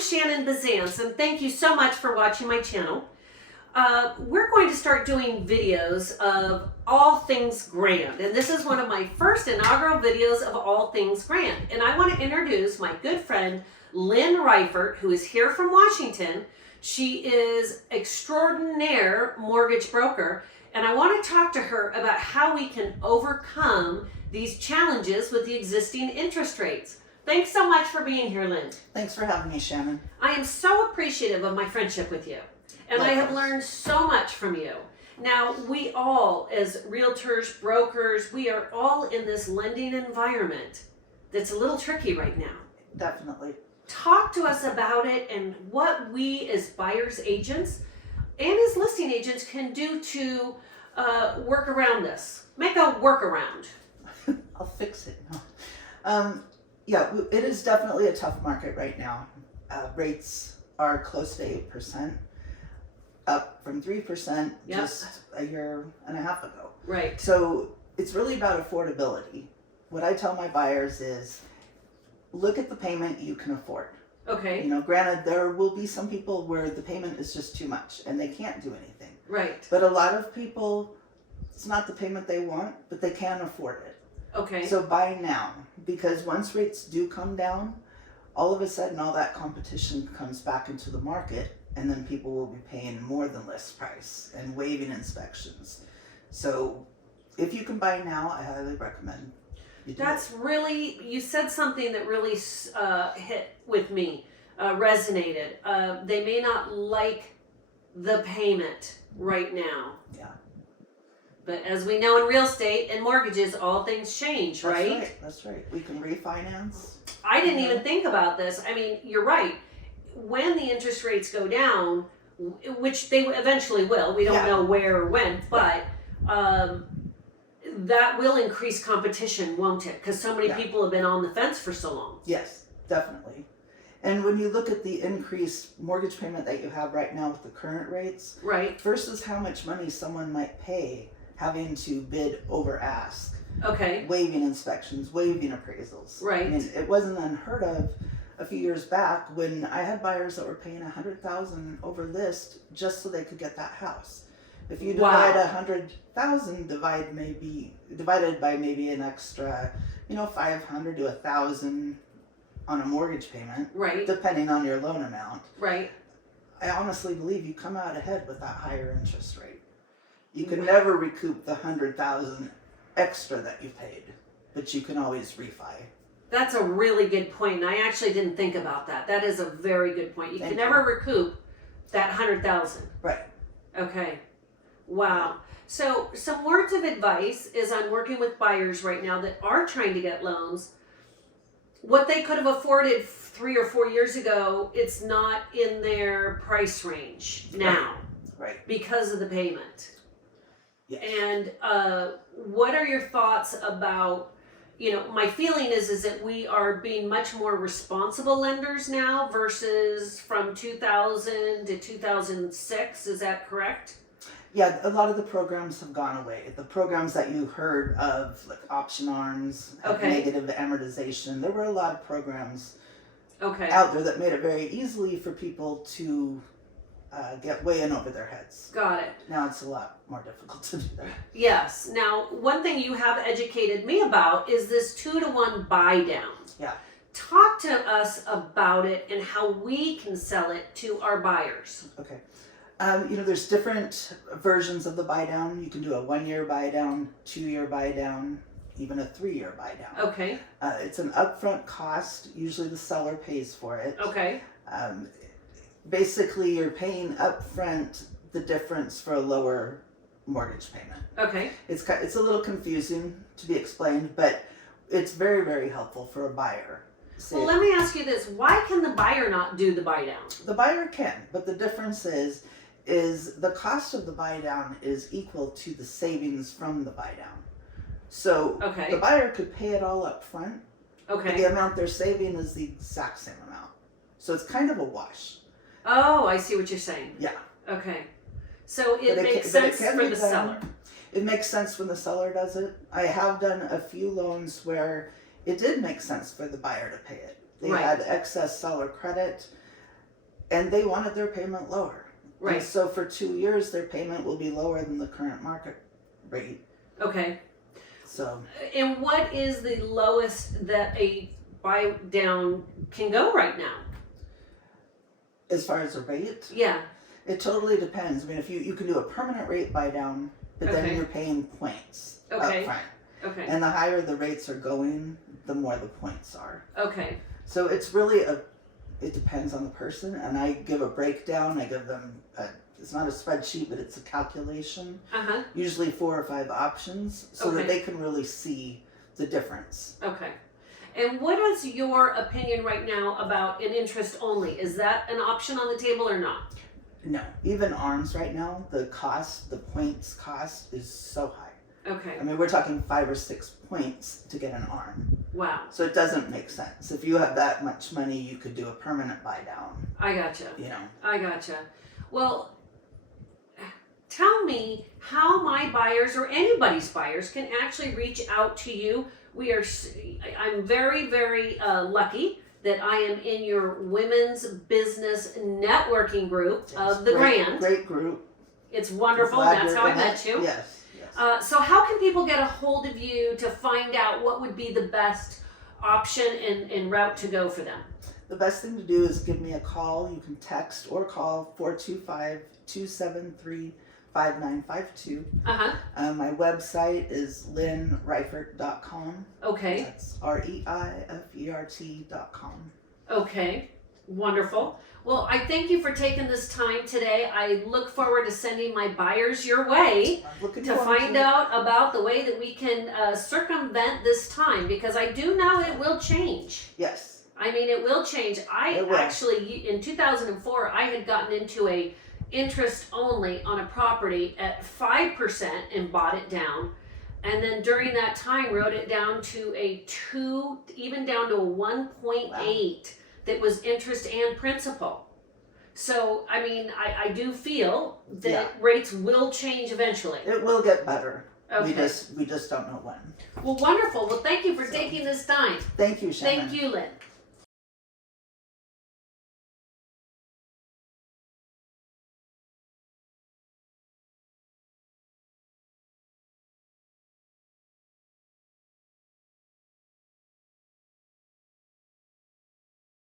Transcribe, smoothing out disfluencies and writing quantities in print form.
Shannon Biszantz, and thank you so much for watching my channel. We're going to start doing videos of all things grand, and this is one of my first inaugural videos of all things grand. And I want to introduce my good friend Lynn Reifert, who is here from Washington. She is extraordinaire mortgage broker, and I want to talk to her about how we can overcome these challenges with the existing interest rates. Thanks so much for being here, Lynn. Thanks for having me, Shannon. I am so appreciative of my friendship with you, and I have learned so much from you. Now, we all, as realtors, brokers, we are all in this lending environment that's a little tricky right now. Definitely. Talk to us about it and what we as buyers agents and as listing agents can do to work around this. Make a workaround. I'll fix it. No. Yeah, it is definitely a tough market right now. Rates are close to 8%, up from 3% just a year and a half ago. Right. So it's really about affordability. What I tell my buyers is, look at the payment you can afford. Okay. You know, granted, there will be some people where the payment is just too much and they can't do anything. Right. But a lot of people, it's not the payment they want, but they can afford it. Okay. So buy now, because once rates do come down, all of a sudden all that competition comes back into the market, and then people will be paying more than list price and waiving inspections. So if you can buy now, I highly recommend you do That's it. really, you said something that really hit with me, resonated. They may not like the payment right now. Yeah. But as we know in real estate and mortgages, all things change, right? That's right. We can refinance. I didn't even think about this. I mean, you're right. When the interest rates go down, which they eventually will, we don't know where or when, but that will increase competition, won't it? Because so many people have been on the fence for so long. Yes, definitely. And when you look at the increased mortgage payment that you have right now with the current rates, right, versus how much money someone might pay having to bid over ask, okay, waiving inspections, waiving appraisals. Right. I mean, it wasn't unheard of a few years back when I had buyers that were paying $100,000 over list just so they could get that house. If you divide $100,000 divided by maybe an extra, $500 to $1,000 on a mortgage payment, right, depending on your loan amount, right, I honestly believe you come out ahead with that higher interest rate. You can never recoup the $100,000 extra that you paid, but you can always refi. That's a really good point, and I actually didn't think about that. That is a very good point. You can never recoup that $100,000. Right. Okay. Wow. So some words of advice is I'm working with buyers right now that are trying to get loans. What they could have afforded 3 or 4 years ago, it's not in their price range now. Right. Because of the payment. Yes. And what are your thoughts about, my feeling is that we are being much more responsible lenders now versus from 2000 to 2006. Is that correct? Yeah, a lot of the programs have gone away. The programs that you heard of, like option arms, negative amortization, there were a lot of programs out there that made it very easily for people to get way in over their heads. Got it. Now it's a lot more difficult to do that. Yes. Now, one thing you have educated me about is this 2-to-1 buy down. Yeah. Talk to us about it and how we can sell it to our buyers. Okay. There's different versions of the buy down. You can do a 1-year buy down, 2-year buy down, even a 3-year buy down. Okay. It's an upfront cost. Usually the seller pays for it. Okay. Basically, you're paying upfront the difference for a lower mortgage payment. Okay. It's a little confusing to be explained, but it's very, very helpful for a buyer. Well, let me ask you this. Why can the buyer not do the buy down? The buyer can, but the difference is the cost of the buy down is equal to the savings from the buy down. So the buyer could pay it all up front, but the amount they're saving is the exact same amount. So it's kind of a wash. Oh, I see what you're saying. Yeah. Okay. So it makes sense for the seller. It makes sense when the seller does it. I have done a few loans where it did make sense for the buyer to pay it. They had excess seller credit. And they wanted their payment lower. Right. And so for 2 years, their payment will be lower than the current market rate. Okay. So. And what is the lowest that a buy down can go right now? As far as the rate, Yeah. it totally depends. I mean, if you can do a permanent rate buy down, but Okay. then you're paying points Okay. up front. Okay. And the higher the rates are going, the more the points are. Okay. So it's really it depends on the person, and I give a breakdown. I give them it's not a spreadsheet, but it's a calculation. Uh-huh. Usually 4 or 5 options, so Okay. that they can really see the difference. Okay. And what is your opinion right now about an interest only? Is that an option on the table or not? No, even ARMs right now, the points cost is so high. Okay. I mean, we're talking 5 or 6 points to get an ARM. Wow. So it doesn't make sense. If you have that much money, you could do a permanent buy down. I gotcha. You know. I gotcha. Well, tell me how my buyers or anybody's buyers can actually reach out to you. I'm very, very lucky that I am in your women's business networking group of the Grand. Great group. It's wonderful. Glad That's you're how I in met it. you. Yes. So how can people get a hold of you to find out what would be the best option and route to go for them? The best thing to do is give me a call. You can text or call 425-273-5952. Uh-huh. My website is lynnreifert.com. Okay. That's REIFERT.com. Okay. Wonderful. Well, I thank you for taking this time today. I look forward to sending my buyers your way I'm looking to forward find to it. out about the way that we can circumvent this time, because I do know it will change. Yes. I mean, it will change. It will. Actually, in 2004, I had gotten into a interest only on a property at 5% and bought it down. And then during that time, wrote it down to a 2, even down to a 1.8 that was interest and principal. So, I mean, I do feel that rates will change eventually. It will get better. Okay. We just don't know when. Well, wonderful. Well, thank you for taking this time. Thank you, Shannon. Thank you, Lynn.